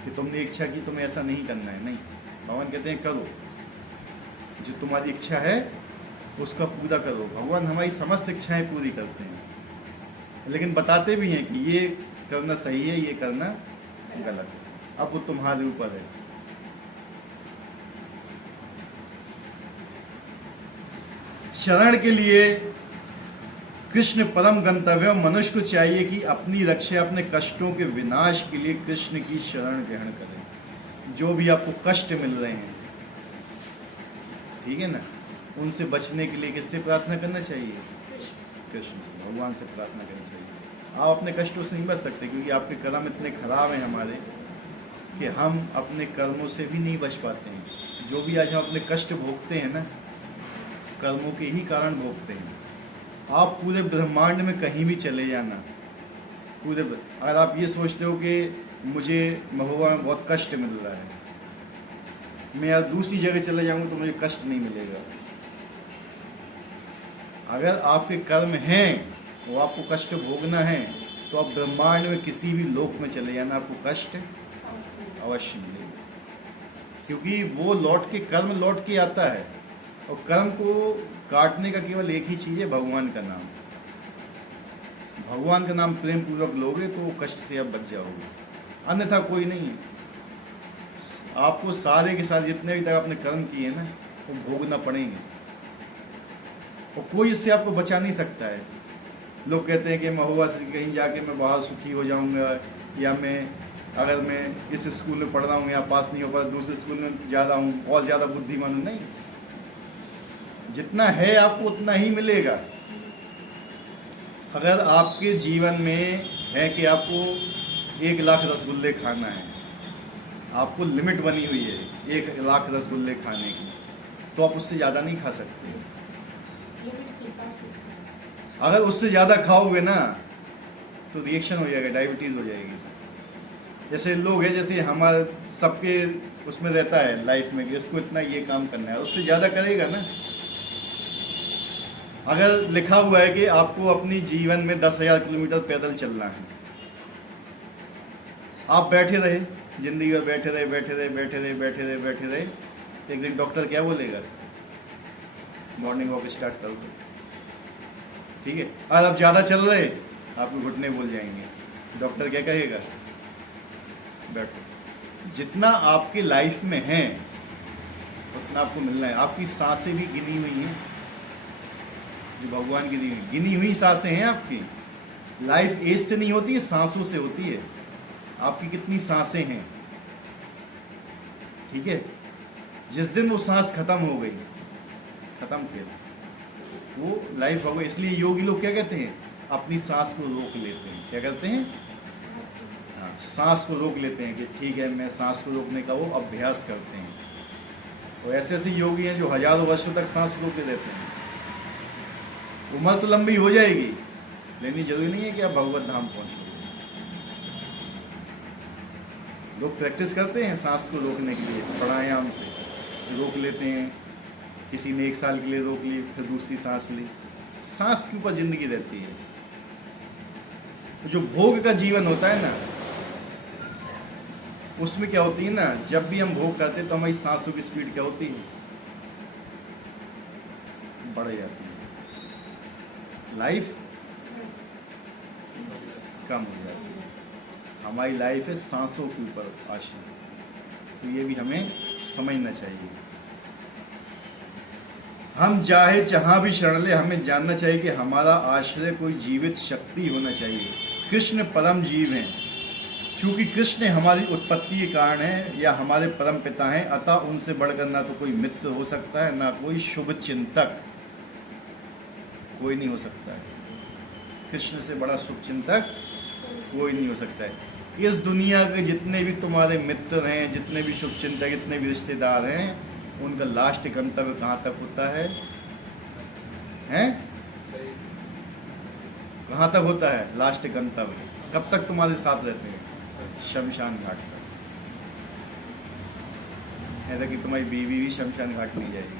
कि तुमने इच्छा की, तुम्हें ऐसा नहीं करना है, नहीं। भगवान कहते हैं करो, जो तुम्हारी इच्छा है उसका पूरा करो। भगवान हमारी समस्त इच्छाएं पूरी करते हैं, लेकिन बताते भी हैं कि ये करना सही है, ये करना गलत है। अब वो तुम्हारे ऊपर है। शरण के लिए कृष्ण परम गंतव्य। मनुष्य को चाहिए कि अपनी रक्षा, अपने कष्टों के विनाश के लिए कृष्ण की शरण ग्रहण करें। जो भी आपको कष्ट मिल रहे हैं, ठीक है ना, उनसे बचने के लिए किससे प्रार्थना करना चाहिए? कृष्ण से, भगवान से प्रार्थना करनी चाहिए। आप अपने कष्टों से नहीं बच सकते, क्योंकि आपके कर्म इतने खराब हैं हमारे कि हम अपने कर्मों से भी नहीं बच पाते हैं। जो भी आज हम अपने कष्ट भोगते हैं ना, कर्मों के ही कारण भोगते हैं। आप पूरे ब्रह्मांड में कहीं भी चले जाना, पूरे, अगर आप ये सोचते हो कि मुझे महुआ में बहुत कष्ट मिल रहा है, मैं यार दूसरी जगह चले जाऊंगा तो मुझे कष्ट नहीं मिलेगा। अगर आपके कर्म हैं, वो आपको कष्ट भोगना है, तो आप ब्रह्मांड में किसी भी लोक में चले जाना, आपको कष्ट अवश्य मिलेगा। क्योंकि वो लौट के, कर्म लौट के आता है, और कर्म को काटने का केवल एक ही चीज़ है, भगवान का नाम। भगवान का नाम प्रेम पूर्वक लोगे तो वो कष्ट से आप बच जाओगे, अन्यथा कोई नहीं है। आपको सारे के सारे जितने भी तक आपने कर्म किए हैं ना वो भोगना पड़ेंगे, और कोई इससे आपको बचा नहीं सकता है। लोग कहते हैं कि महुआ से कहीं जाके मैं बाहर सुखी हो जाऊंगा, या मैं अगर मैं इस स्कूल में पढ़ रहा हूँ यहाँ पास नहीं हो पा, दूसरे स्कूल में जा रहा हूँ और ज़्यादा बुद्धिमान हूँ। नहीं, जितना है आपको उतना ही मिलेगा। अगर आपके जीवन में है कि आपको 1 लाख रसगुल्ले खाना है, आपको लिमिट बनी हुई है 1 लाख रसगुल्ले खाने की, तो आप उससे ज़्यादा नहीं खा सकते। अगर उससे ज़्यादा खाओगे ना तो रिएक्शन हो जाएगा, डायबिटीज़ हो जाएगी। जैसे लोग हैं, जैसे हमारे सबके उसमें रहता है लाइफ में कि इसको इतना ये काम करना है, उससे ज़्यादा करेगा ना। अगर लिखा हुआ है कि आपको अपनी जीवन में 10,000 किलोमीटर पैदल चलना है, आप बैठे रहे जिंदगी में, बैठे रहे बैठे रहे बैठे रहे बैठे रहे बैठे रहे, एक दिन डॉक्टर क्या बोलेगा, मॉर्निंग वॉक स्टार्ट कर दो, ठीक है। और आप ज़्यादा चल रहे, आपके घुटने बोल जाएंगे, डॉक्टर क्या कहेगा, बैठो। जितना आपके लाइफ में है उतना आपको मिलना है। आपकी सांसें भी गिनी हुई हैं, जो भगवान की दी हुई गिनी हुई सांसें हैं आपकी। लाइफ एज से नहीं होती है, सांसों से होती है। आपकी कितनी सांसें हैं, ठीक है। जिस दिन वो सांस खत्म हो गई, खत्म किया, वो लाइफ हो गई। इसलिए योगी लोग क्या कहते हैं, अपनी सांस को रोक लेते हैं। क्या करते हैं, हाँ, सांस को रोक लेते हैं कि ठीक है, मैं सांस को रोकने का वो अभ्यास करते हैं। और ऐसे ऐसे योगी हैं जो हजारों वर्षों तक सांस रोके रहते हैं। उम्र तो लंबी हो जाएगी, लेकिन जरूरी नहीं है कि आप भगवत धाम पहुंचोगे। लोग प्रैक्टिस करते हैं सांस को रोकने के लिए, प्राणायाम से रोक लेते हैं। किसी ने 1 साल के लिए रोक ली, फिर दूसरी सांस ली। सांस के ऊपर जिंदगी रहती है। तो जो भोग का जीवन होता है ना, उसमें क्या होती है ना, जब भी हम भोग करते हैं तो हमारी सांसों की स्पीड क्या होती है, बढ़ जाती है। लाइफ कम हो जाती है। हमारी लाइफ है सांसों के ऊपर आश्रित, तो ये भी हमें समझना चाहिए। हम चाहे जहां भी शरण ले, हमें जानना चाहिए कि हमारा आश्रय कोई जीवित शक्ति होना चाहिए। कृष्ण परम जीव हैं, क्योंकि कृष्ण हमारी उत्पत्ति के कारण है या हमारे परम पिता हैं, अतः उनसे बढ़कर ना तो कोई मित्र हो सकता है, ना कोई शुभ चिंतक, कोई नहीं हो सकता है। कृष्ण से बड़ा शुभ चिंतक कोई नहीं हो सकता है। इस दुनिया के जितने भी तुम्हारे मित्र हैं, जितने भी शुभ चिंतक, जितने भी रिश्तेदार हैं, उनका लास्ट गंतव्य कहाँ तक होता है, कहाँ तक होता है लास्ट गंतव्य? कब तक तुम्हारे साथ रहते हैं? शमशान घाट तक। ऐसा कि तुम्हारी बीवी भी शमशान घाट नहीं जाएगी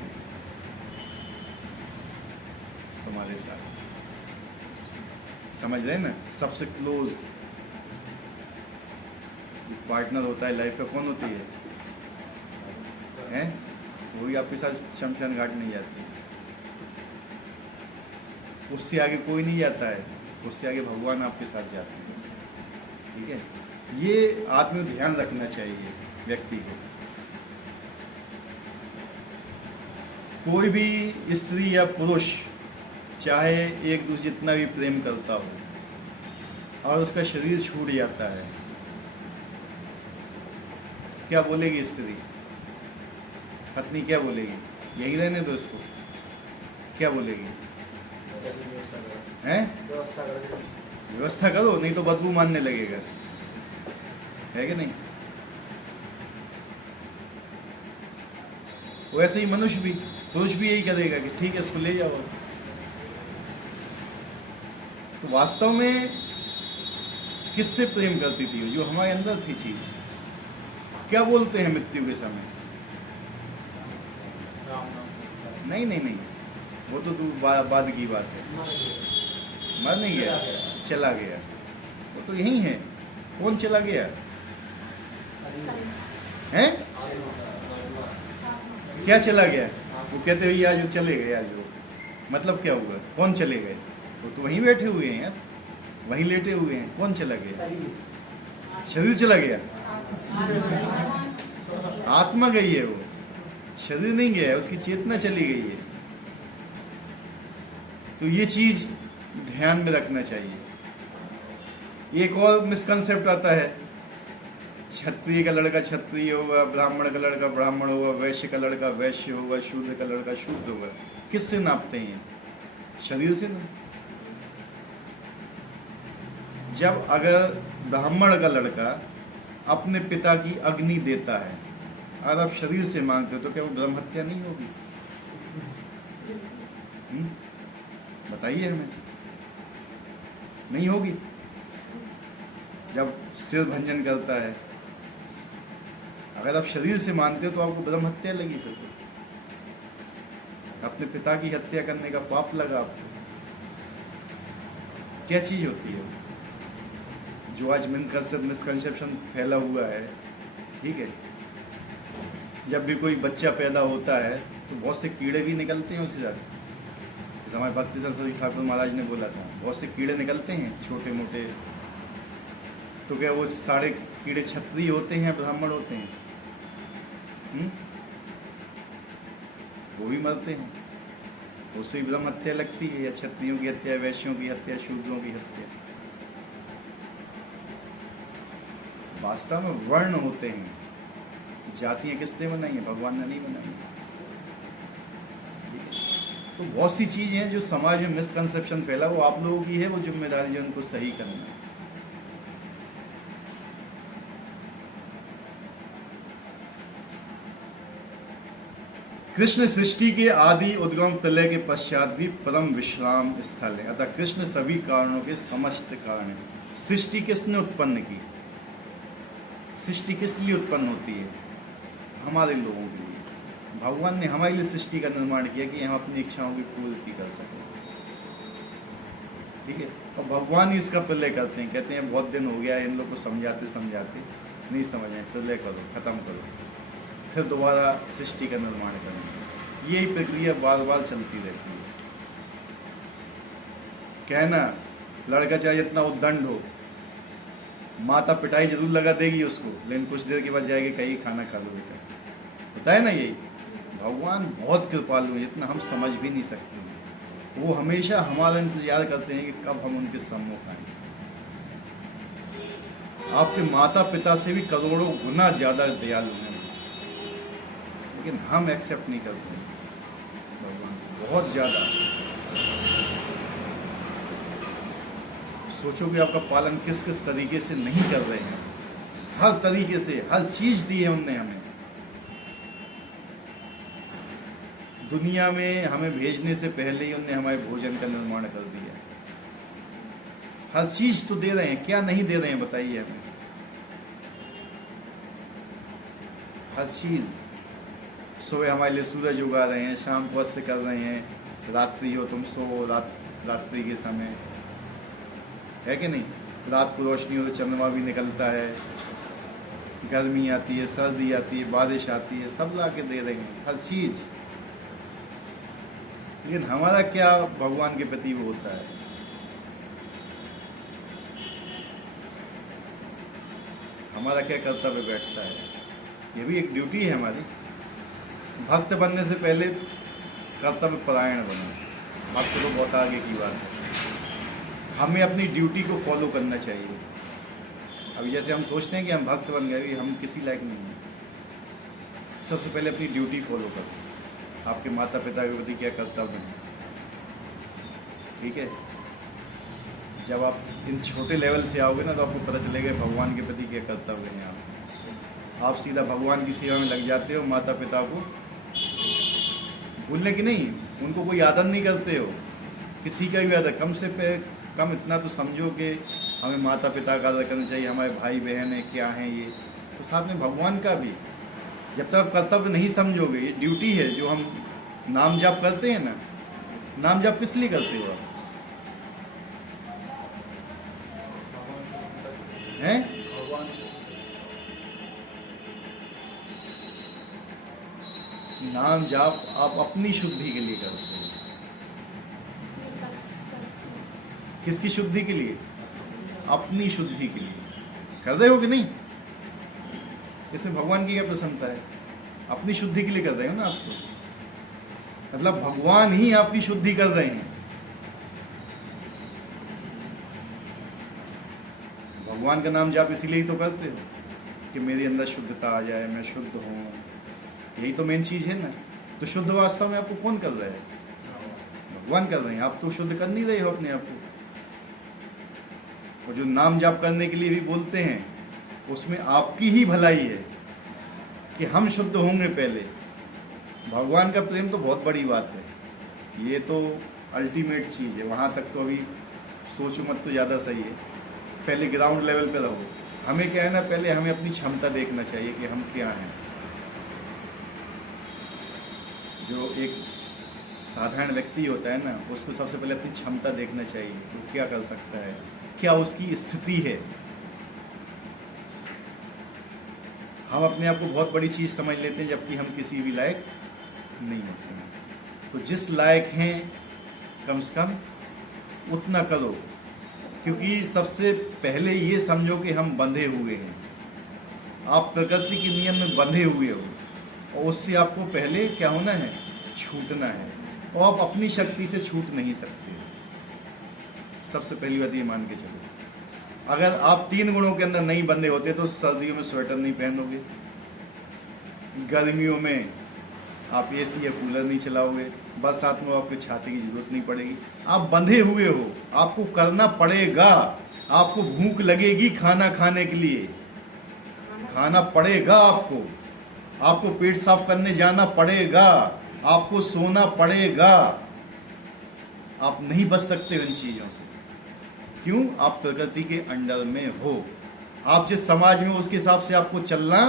तुम्हारे साथ। समझ रहे ना? सबसे क्लोज पार्टनर होता है लाइफ का, कौन होती है? वो भी आपके साथ शमशान घाट नहीं जाती। उससे आगे कोई नहीं जाता है, उससे आगे भगवान आपके साथ जाते हैं। ठीक है, ये आदमी को ध्यान रखना चाहिए व्यक्ति को। कोई भी स्त्री या पुरुष चाहे एक दूसरे जितना भी प्रेम करता हो और उसका शरीर छूट जाता है, क्या बोलेगी स्त्री? पत्नी क्या बोलेगी? यही रहने दो इसको, क्या बोलेगी? हैं? व्यवस्था करो, नहीं तो बदबू मानने लगेगा, है कि नहीं? वैसे ही मनुष्य भी, पुरुष भी यही करेगा कि ठीक है इसको ले जाओ। तो वास्तव में किससे प्रेम करती थी? जो हमारे अंदर थी चीज। क्या बोलते हैं मृत्यु के समय? नहीं नहीं नहीं, वो तो बाद की बात है। मर नहीं गया, चला गया। वो तो यही है। कौन चला गया है? क्या चला गया? वो कहते हुए आज चले गए। आज वो मतलब क्या हुआ? कौन चले गए? वो तो वहीं बैठे हुए हैं यार, वहीं लेटे हुए हैं। कौन चला गया? शरीर चला गया, आत्मा गई है, वो शरीर नहीं गया है, उसकी चेतना चली गई है। तो ये चीज ध्यान में रखना चाहिए। एक और मिसकंसेप्ट आता है, क्षत्रिय का लड़का क्षत्रिय होगा, ब्राह्मण का लड़का ब्राह्मण होगा, वैश्य का लड़का वैश्य होगा, शूद्र का लड़का शूद्र होगा। किससे नापते हैं? शरीर से ना। जब अगर ब्राह्मण का लड़का अपने पिता की अग्नि देता है और आप शरीर से मांगते हो, तो क्या वो ब्रह्म हत्या नहीं होगी? बताइए हमें। नहीं होगी। जब सिर भंजन करता है, अगर आप शरीर से मानते हो तो आपको ब्रह्म हत्या लगी, फिर अपने पिता की हत्या करने का पाप लगा आपको। क्या चीज होती है जो आज मिसकंसेप्शन फैला हुआ है? ठीक है, जब भी कोई बच्चा पैदा होता है तो बहुत से कीड़े भी निकलते हैं उसके साथ। हमारे भक्ति सरस्वती ठाकुर महाराज ने बोला था, बहुत से कीड़े निकलते हैं छोटे मोटे। तो क्या वो सारे कीड़े क्षत्रिय होते हैं, ब्राह्मण होते हैं? वो भी मरते हैं, उससे ब्रह्म हत्या लगती है, या क्षत्रियों की हत्या, वैश्यों की हत्या, शूद्रों की हत्या। वास्तव में वर्ण होते हैं, जातियां किसने बनाई है? भगवान ने नहीं बनाई। तो बहुत सी चीजें हैं जो समाज में मिसकंसेप्शन फैला, वो आप लोगों की है, वो जिम्मेदारी है उनको सही करना। कृष्ण सृष्टि के आदि उद्गम प्रलय के पश्चात भी परम विश्राम स्थल है। अतः कृष्ण सभी कारणों के समस्त कारण है। सृष्टि किसने उत्पन्न की? सृष्टि किस लिए उत्पन्न होती है? हमारे लोगों के लिए। भगवान ने हमारे लिए सृष्टि का निर्माण किया कि हम अपनी इच्छाओं की पूर्ति कर सकें। ठीक है, और भगवान ही इसका प्रलय करते हैं। कहते हैं बहुत दिन हो गया इन लोग को समझाते समझाते नहीं समझ आए, प्रलय करो, खत्म करो, फिर दोबारा सृष्टि का निर्माण करेंगे। यही प्रक्रिया बार बार चलती रहती है। कहना लड़का चाहे जितना उद्दंड हो, माता पिटाई जरूर लगा देगी उसको, लेकिन कुछ देर के बाद जाएगी, कहीं खाना खा लो बेटा। होता है ना यही। भगवान बहुत कृपालु है, जितना हम समझ भी नहीं सकते। वो हमेशा हमारा इंतजार करते हैं कि कब हम उनके सम्मुख आए। आपके माता पिता से भी करोड़ों गुना ज्यादा दयालु हैं, लेकिन हम एक्सेप्ट नहीं करते। भगवान बहुत ज्यादा। सोचो कि आपका पालन किस किस तरीके से नहीं कर रहे हैं। हर तरीके से हर चीज दी है उनने हमें। दुनिया में हमें भेजने से पहले ही उनने हमारे भोजन का निर्माण कर दिया। हर चीज तो दे रहे हैं, क्या नहीं दे रहे हैं बताइए हमें? हर चीज। सुबह हमारे लिए सूरज उगा रहे हैं, शाम को अस्त कर रहे हैं, रात्रि हो तुम सो, रात्रि के समय है कि नहीं? रात को रोशनी हो तो चंद्रमा भी निकलता है, गर्मी आती है, सर्दी आती है, बारिश आती है, सब ला के दे रहे हैं हर चीज। लेकिन हमारा क्या भगवान के प्रति वो होता है? हमारा क्या कर्तव्य बैठता है? ये भी एक ड्यूटी है हमारी। भक्त बनने से पहले कर्तव्य परायण बनो। भक्त तो बहुत आगे की बात है। हमें अपनी ड्यूटी को फॉलो करना चाहिए। अभी जैसे हम सोचते हैं कि हम भक्त बन गए, हम किसी लायक नहीं हैं। सबसे पहले अपनी ड्यूटी फॉलो करो। आपके माता पिता के प्रति क्या कर्तव्य है? ठीक है, जब आप इन छोटे लेवल से आओगे ना, तो आपको पता चलेगा भगवान के प्रति क्या कर्तव्य है। आप सीधा भगवान की सेवा में लग जाते हो। माता पिता को भूलने की नहीं, उनको कोई आदर नहीं करते हो, किसी का भी आदर। कम से कम इतना तो समझो कि हमें माता पिता का आदर करना चाहिए, हमारे भाई बहन है, क्या हैं ये, तो साथ में भगवान का भी। जब तक कर्तव्य नहीं समझोगे, ये ड्यूटी है। जो हम नाम जाप करते हैं ना, नाम जाप किस लिए करते हो आप? हैं? नाम जाप आप अपनी शुद्धि के लिए करते हैं। किसकी शुद्धि के लिए? अपनी शुद्धि के लिए। कर रहे हो कि नहीं? इसमें भगवान की क्या प्रसन्नता है? अपनी शुद्धि के लिए कर रहे हो ना आपको, मतलब भगवान ही आपकी शुद्धि कर रहे हैं। भगवान का नाम जाप इसीलिए ही तो करते हो कि मेरे अंदर शुद्धता आ जाए, मैं शुद्ध हूँ, यही तो मेन चीज है ना। तो शुद्ध वास्तव में आपको कौन कर रहा है? भगवान कर रहे हैं, आप तो शुद्ध कर नहीं रहे हो अपने आप को। और जो नाम जाप करने के लिए भी बोलते हैं उसमें आपकी ही भलाई है कि हम शुद्ध होंगे पहले। भगवान का प्रेम तो बहुत बड़ी बात है, ये तो अल्टीमेट चीज़ है, वहाँ तक तो अभी सोचो मत तो ज़्यादा सही है। पहले ग्राउंड लेवल पे रहो। हमें क्या है ना, पहले हमें अपनी क्षमता देखना चाहिए कि हम क्या हैं। जो एक साधारण व्यक्ति होता है ना, उसको सबसे पहले अपनी क्षमता देखना चाहिए, वो क्या कर सकता है, क्या उसकी स्थिति है। हम अपने आप को बहुत बड़ी चीज़ समझ लेते हैं, जबकि हम किसी भी लायक नहीं होते हैं। तो जिस लायक हैं कम से कम उतना करो, क्योंकि सबसे पहले ये समझो कि हम बंधे हुए हैं। आप प्रकृति के नियम में बंधे हुए हो और उससे आपको पहले क्या होना है, छूटना है। और आप अपनी शक्ति से छूट नहीं सकते। सबसे पहली बात ये मान के चलो, अगर आप 3 गुणों के अंदर नहीं बंधे होते तो सर्दियों में स्वेटर नहीं पहनोगे, गर्मियों में आप एसी या कूलर नहीं चलाओगे, बरसात में आपको छाते की जरूरत नहीं पड़ेगी। आप बंधे हुए हो, आपको करना पड़ेगा। आपको भूख लगेगी खाना खाने के लिए, खाना पड़ेगा आपको। आपको पेट साफ करने जाना पड़ेगा, आपको सोना पड़ेगा। आप नहीं बच सकते उन चीजों से। क्यों? आप प्रकृति के अंडर में हो। आप जिस समाज में हो उसके हिसाब से आपको चलना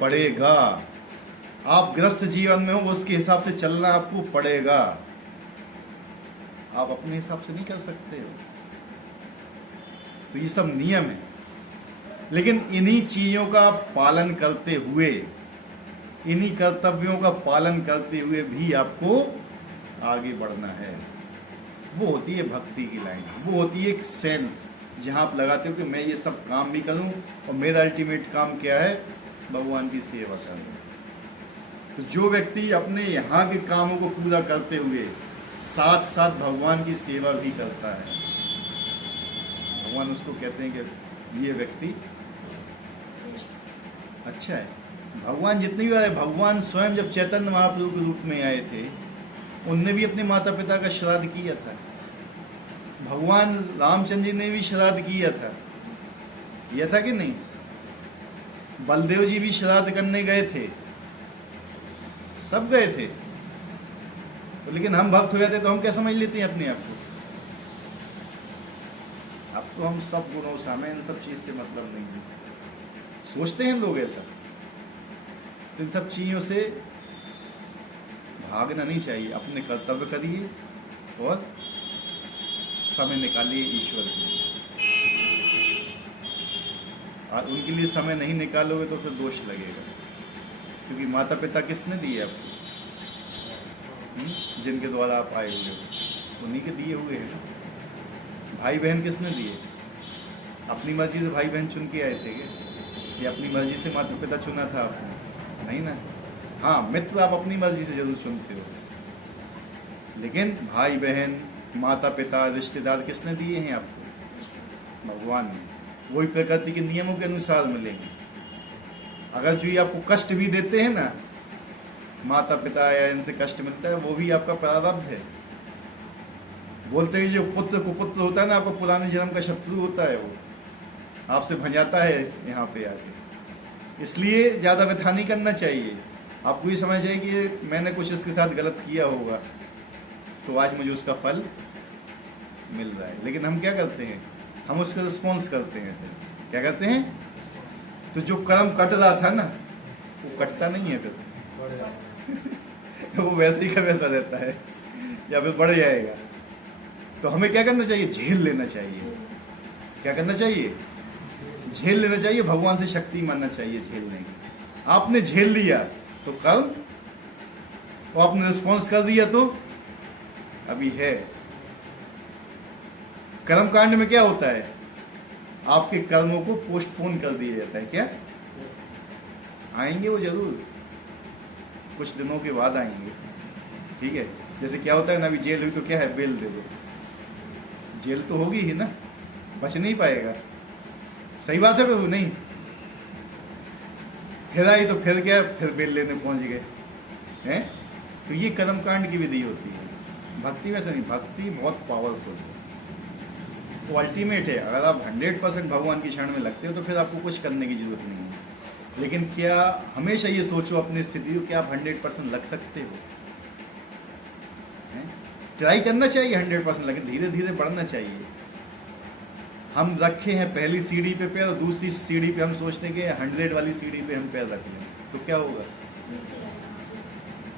पड़ेगा। आप गृहस्थ जीवन में हो, उसके हिसाब से चलना आपको पड़ेगा। आप अपने हिसाब से नहीं कर सकते हो। तो ये सब नियम है, लेकिन इन्हीं चीजों का पालन करते हुए, इन्हीं कर्तव्यों का पालन करते हुए भी आपको आगे बढ़ना है। वो होती है भक्ति की लाइन, वो होती है एक सेंस जहां आप लगाते हो कि मैं ये सब काम भी करूं और मेरा अल्टीमेट काम क्या है, भगवान की सेवा करना। तो जो व्यक्ति अपने यहाँ के कामों को पूरा करते हुए साथ साथ भगवान की सेवा भी करता है, भगवान उसको कहते हैं कि ये व्यक्ति अच्छा है। भगवान जितनी भी आए, भगवान स्वयं जब चैतन्य महाप्रभु के रूप में आए थे, उनने भी अपने माता पिता का श्राद्ध किया था। भगवान रामचंद्र जी ने भी श्राद्ध किया था कि नहीं? बलदेव जी भी श्राद्ध करने गए थे, सब गए थे। तो लेकिन हम भक्त हो जाते तो हम क्या समझ लेते हैं अपने आप को? अब तो हम सब गुणों से, हमें इन सब चीज से मतलब नहीं है, सोचते हैं लोग ऐसा। तो इन सब चीजों से भागना नहीं चाहिए। अपने कर्तव्य करिए और समय निकालिए ईश्वर के लिए। और उनके लिए समय नहीं निकालोगे तो फिर दोष लगेगा, क्योंकि माता पिता किसने दिए आपको? जिनके द्वारा आप आए हुए हो, उन्हीं के दिए हुए हैं ना। भाई बहन किसने दिए? अपनी मर्जी से भाई बहन चुन के आए थे क्या? या अपनी मर्जी से माता पिता चुना था आपने? नहीं ना। हाँ, मित्र आप अपनी मर्जी से जरूर चुनते हो, लेकिन भाई बहन, माता पिता, रिश्तेदार किसने दिए हैं आपको? भगवान ने। वही प्रकृति के नियमों के अनुसार मिलेंगे। अगर जो ये आपको कष्ट भी देते हैं ना, माता पिता या इनसे कष्ट मिलता है, वो भी आपका प्रारब्ध है। बोलते हैं जो पुत्र कुपुत्र होता है ना, आपका पुराने जन्म का शत्रु होता है, वो आपसे भंजाता है यहाँ पे आके। इसलिए ज़्यादा व्यथा नहीं करना चाहिए। आपको ये समझ चाहिए कि मैंने कुछ इसके साथ गलत किया होगा तो आज मुझे उसका फल मिल रहा है। लेकिन हम क्या करते हैं? हम उसका रिस्पॉन्स करते हैं। फिर क्या करते हैं? तो जो कर्म कट रहा था ना, वो कटता नहीं है फिर वो वैसे ही का वैसा रहता है या फिर बढ़ जाएगा। तो हमें क्या करना चाहिए? झेल लेना चाहिए। क्या करना चाहिए? झेल लेना चाहिए। भगवान से शक्ति मानना चाहिए झेलने की। आपने झेल लिया तो कर्म, और आपने रिस्पॉन्स कर दिया तो अभी है। कर्म कांड में क्या होता है? आपके कर्मों को पोस्टपोन कर दिया जाता है। क्या आएंगे वो जरूर, कुछ दिनों के बाद आएंगे। ठीक है, जैसे क्या होता है ना, अभी जेल हुई तो क्या है, बेल दे दो, जेल तो होगी ही ना, बच नहीं पाएगा। सही बात है प्रभु, नहीं फिर आई तो फिर क्या, फिर बेल लेने पहुंच गए हैं। तो ये कर्मकांड की विधि होती है। भक्ति वैसे नहीं, भक्ति बहुत पावरफुल है, वो अल्टीमेट है। अगर आप 100% भगवान की शरण में लगते हो तो फिर आपको कुछ करने की जरूरत नहीं है। लेकिन क्या हमेशा ये सोचो अपनी स्थिति को, क्या आप 100% लग सकते हो? ट्राई करना चाहिए 100% लगे, धीरे धीरे बढ़ना चाहिए। हम रखे हैं पहली सीढ़ी पे पैर और दूसरी सीढ़ी पे हम सोचते हैं कि 100 वाली सीढ़ी पे हम पैर रख लें, तो क्या होगा?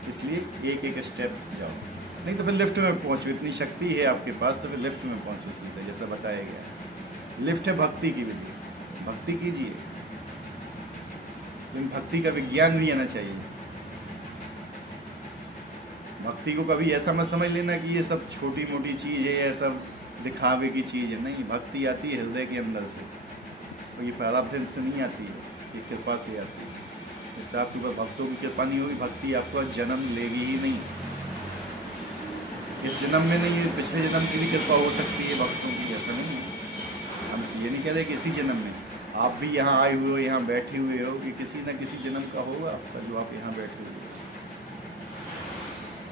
इसलिए एक एक स्टेप जाओ, नहीं तो फिर लिफ्ट में पहुंचो। इतनी शक्ति है आपके पास तो फिर लिफ्ट में पहुंचो सीधे, जैसा बताया गया। लिफ्ट है भक्ति की विधि, भक्ति कीजिए, लेकिन भक्ति का विज्ञान भी आना चाहिए। भक्ति को कभी ऐसा मत समझ लेना कि ये सब छोटी मोटी चीज़ है, ये सब दिखावे की चीज़ है। नहीं, भक्ति आती है हृदय के अंदर से, तो ये प्रारब्ध से नहीं आती है, ये कृपा से आती है। तो आपके ऊपर भक्तों की कृपा नहीं होगी, भक्ति आपका जन्म लेगी ही नहीं। इस जन्म में नहीं, पिछले जन्म की भी कृपा हो सकती है भक्तों की, ऐसा नहीं है। हम ये नहीं कह रहे कि इसी जन्म में आप भी यहाँ आए हुए हो, यहाँ बैठे हुए हो, कि किसी न किसी जन्म का होगा आपका जो आप यहाँ बैठे हुए हो।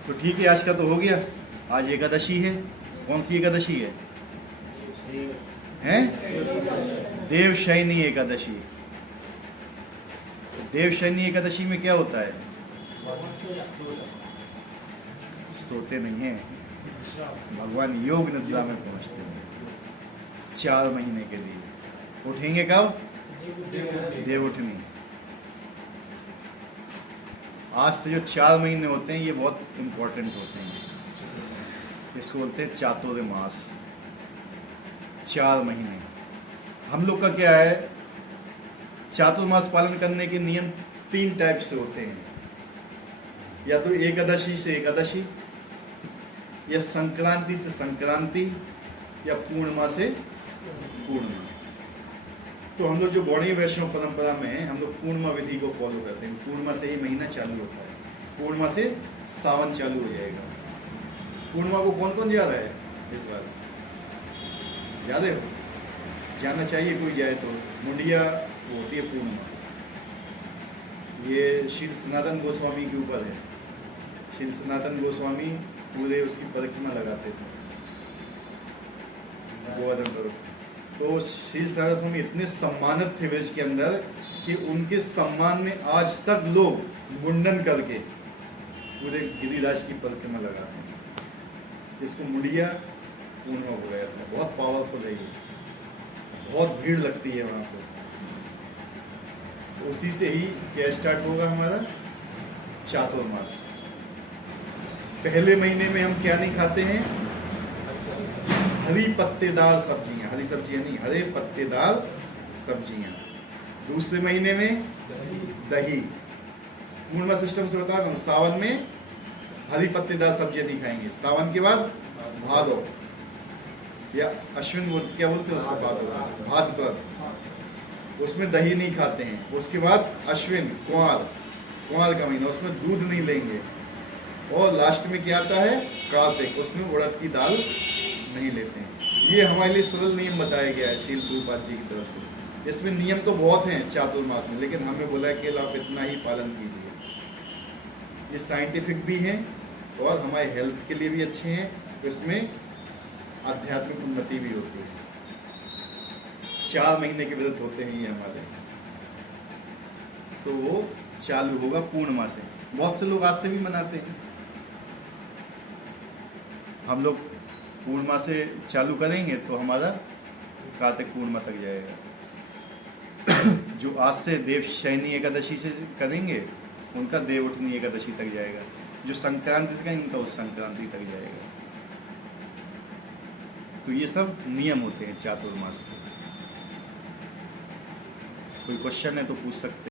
तो ठीक है, आज का तो हो गया। आज एकादशी है। कौन सी एकादशी है? हैं? देवशयनी एकादशी। देवशयनी एकादशी में क्या होता है? सोते नहीं हैं, भगवान योग निद्रा में पहुंचते हैं 4 महीने के लिए। उठेंगे कब? देव उठनी। आज से जो 4 महीने होते हैं ये बहुत इंपॉर्टेंट होते हैं। इसको बोलते हैं चातुर्मास, 4 महीने। हम लोग का क्या है, चातुर्मास पालन करने के नियम 3 टाइप से होते हैं। या तो एकादशी से एकादशी, या संक्रांति से संक्रांति, या पूर्णिमा से पूर्णिमा। तो हम लोग जो गौड़ीय वैष्णव परंपरा में हैं, हम लोग पूर्णिमा विधि को फॉलो करते हैं। पूर्णिमा से ही महीना चालू होता है, पूर्णिमा से सावन चालू हो जाएगा। पूर्णिमा को कौन कौन जा रहा है इस बार? जा रहे हो? जाना चाहिए, कोई जाए तो। मुंडिया होती है पूर्णिमा, ये श्री सनातन गोस्वामी के ऊपर है। श्री सनातन गोस्वामी पूरे उसकी परिक्रमा लगाते थे गोवर्धन पर्वत। तो श्री सनातन गोस्वामी इतने सम्मानित थे ब्रज के अंदर कि उनके सम्मान में आज तक लोग मुंडन करके पूरे गिरिराज की परिक्रमा लगाते हैं। इसको मुंडिया पूर्णिमा हो गया था। बहुत पावरफुल है ये, बहुत भीड़ लगती है वहाँ पर। उसी से ही क्या स्टार्ट होगा हमारा चातुर्मास। पहले महीने में हम क्या नहीं खाते हैं? हरी पत्तेदार सब्जियां, हरी सब्जियां नहीं, हरे पत्तेदार सब्जियां। दूसरे महीने में दही। पूर्णिमा सिस्टम से बता रहा हूँ। सावन में हरी पत्तेदार सब्जियां नहीं खाएंगे। सावन के बाद भादो या अश्विन क्या बोलते हैं उसको, भाद्रपद, उसमें दही नहीं खाते हैं। उसके बाद अश्विन कुंवार का महीना, उसमें दूध नहीं लेंगे। और लास्ट में क्या आता है? कार्तिक, उसमें उड़द की दाल नहीं लेते हैं। ये हमारे लिए सरल नियम बताया गया है शील प्रभुपाद जी की तरफ से। इसमें नियम तो बहुत हैं चातुर्मास में, लेकिन हमें बोला है कि आप इतना ही पालन कीजिए। ये साइंटिफिक भी हैं और हमारे हेल्थ के लिए भी अच्छे हैं। इसमें आध्यात्मिक उन्नति भी होती है। 4 महीने के व्रत होते हैं ये हमारे। तो वो चालू होगा पूर्णिमा से। बहुत से लोग आज से भी मनाते हैं। हम लोग पूर्णिमा से चालू करेंगे तो हमारा कार्तिक पूर्णिमा तक जाएगा। जो आज से देवशयनी एकादशी से करेंगे उनका देवउठनी एकादशी तक जाएगा। जो संक्रांति से करेंगे उनका उस संक्रांति तक जाएगा। तो ये सब नियम होते हैं चातुर्मास के। कोई क्वेश्चन है तो पूछ सकते हैं।